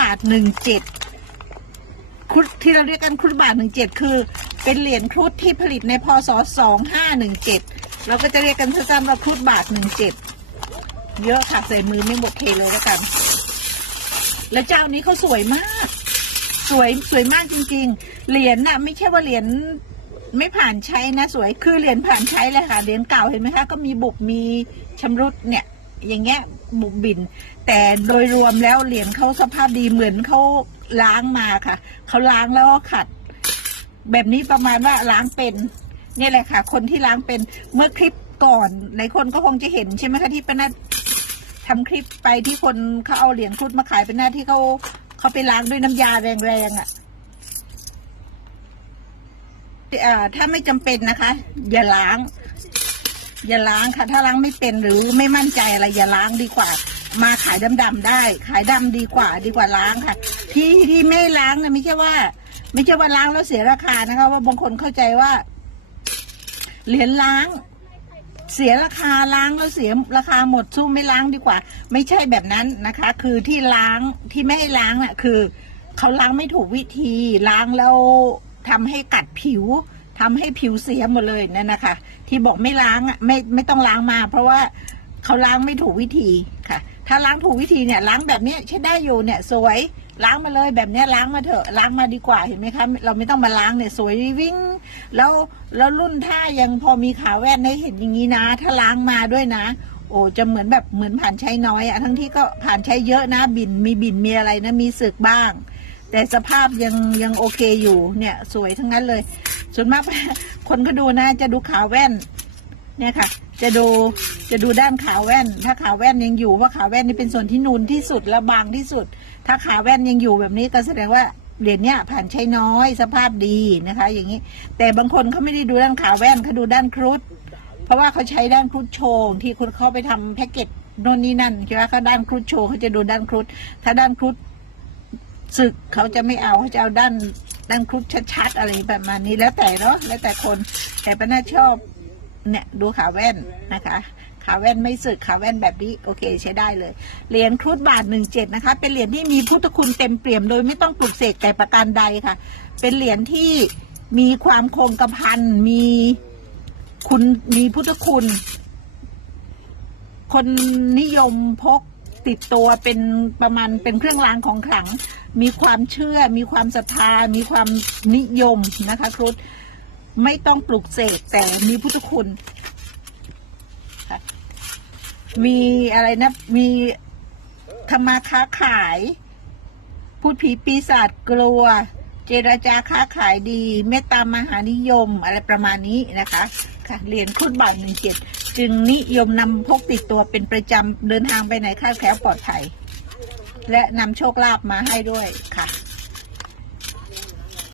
บาทหนึ่งเจ็ดครุฑที่เราเรียกกันครุฑบาทหนึ่งเจ็ดคือ เป็นเหรียญครุฑที่ผลิตในพศสองห้าหนึ่งเจ็ดเราก็จะเรียกกันสั้นๆว่าครุฑบาทหนึ่งเจ็ดเยอะค่ะใส่มือไม่หมดเทเลยแล้วกัน แล้วเจ้านี้เขาสวยมาก สวยสวยมากจริง ๆ เหรียญน่ะ ไม่ใช่ว่าเหรียญไม่ผ่านใช้นะสวย คือเหรียญผ่านใช้เลยค่ะ เหรียญเก่าเห็นไหมคะ ก็มีบุบมีชำรุดเนี่ย อย่างเงี้ยบุบบิน แต่โดยรวมแล้วเหรียญเขาสภาพดีเหมือนเขาล้างมาค่ะเขาล้างแล้วก็ขัด แบบนี้ประมาณว่าล้างเป็นนี่แหละค่ะ คนที่ล้างเป็นเมื่อคลิปก่อนหลายคนก็คงจะเห็นใช่ไหมคะที่เป็นหน้าทำคลิปไปที่คนเขาเอาเหรียญครุฑมาขายเป็นหน้าที่เขาเขาไปล้างด้วยน้ำยาแรงๆอะเอ่อถ้าไม่จำเป็นนะคะ อย่าล้าง อย่าล้างค่ะ ถ้าล้างไม่เป็นหรือไม่มั่นใจอะไรอย่าล้างดีกว่า มาขายดำๆได้ ขายดำดีกว่า ดีกว่าล้างค่ะ ที่ที่ไม่ล้างเนี่ยไม่ใช่ว่า ไม่ใช่ว่าล้างแล้วเสียราคานะคะ ว่าบางคนเข้าใจว่า เหรียญล้าง เสียราคาล้างแล้วเสียราคาหมดสู้ไม่ล้างดีกว่า ไม่ใช่แบบนั้นนะคะ คือที่ล้างที่ไม่ให้ล้างน่ะ คือเขาล้างไม่ถูกวิธีล้างแล้วทำให้กัดผิว ทำให้ผิวเสียหมดเลยนั่นนะคะ ที่บอกไม่ล้างอะไม่ไม่ต้องล้างมา เพราะว่าเขาล้างไม่ถูกวิธีค่ะ ถ้าล้างถูกวิธีเนี่ยล้างแบบนี้ใช้ได้อยู่เนี่ย สวยล้างมาเลยแบบนี้ล้างมาเถอะล้างมาดีกว่าเห็นไหมคะเราไม่ต้องมาล้างเนี่ยสวยวิ่งแล้วแล้วรุ่นถ้ายังพอมีขาแว่นให้เห็นอย่างนี้นะ ถ้าล้างมาด้วยนะ โอ้จะเหมือนแบบเหมือนผ่านใช้น้อยอะทั้งที่ก็ผ่านใช้เยอะนะบินมีบินมีอะไรนะมีสึกบ้าง แต่สภาพยังยังโอเคอยู่เนี่ยสวยทั้งนั้นเลย ส่วนมาก คนก็ดูนะจะดูขาแว่น เนี่ยค่ะ จะดูจะดูด้านขาแว่น ถ้าขาแว่นยังอยู่ว่าขาแว่นนี่เป็นส่วนที่นูนที่สุดและบางที่สุด ถ้าขาแว่นยังอยู่แบบนี้ก็แสดงว่าเหรียญเนี้ยผ่านใช้น้อยสภาพดีนะคะ อย่างนี้ แต่บางคนเขาไม่ได้ดูด้านขาแว่นเขาดูด้านครุฑเพราะว่าเขาใช้ด้านครุฑโชว์ที่คุณเข้าไปทำแพ็กเกจโน่นนี่นั่นใช่ไหมเขาด้านครุฑโชว์เขาจะดูด้านครุฑถ้าด้านครุฑศึกเขาจะไม่เอาเขาจะเอาด้าน ด้านครุฑชัดๆอะไรแบบมาณนี้แล้วแต่เนาะแล้วแต่คน แต่ป้าน่าชอบเนี่ยดูขาแว่นนะคะขาแว่นไม่สึกขาแว่นแบบนี้โอเคใช้ได้เลย เหรียญครุฑบาทหนึ่งเจ็ดนะคะ เป็นเหรียญที่มีพุทธคุณเต็มเปี่ยมโดยไม่ต้องปลุกเสกแต่ประการใดค่ะ เป็นเหรียญที่มีความคงกระพันมีคุณมีพุทธคุณ คนนิยมพก ติดตัวเป็นประมาณเป็นเครื่องรางของขลัง มีความเชื่อ มีความศรัทธา มีความนิยมนะคะครุฑไม่ต้องปลุกเสกแต่มีพุทธคุณมีอะไรนะ มีธรรมาค้าขาย พูดผีปีศาจกลัว เจรจาค้าขายดี เมตตามหานิยมอะไรประมาณนี้นะคะ ค่ะ เหรียญครุฑบาทหนึ่งเจ็ด จึงนิยมนำพกติดตัวเป็นประจำเดินทางไปไหนคลาดแคล้วปลอดภัย และนำโชคลาภมาให้ด้วยค่ะ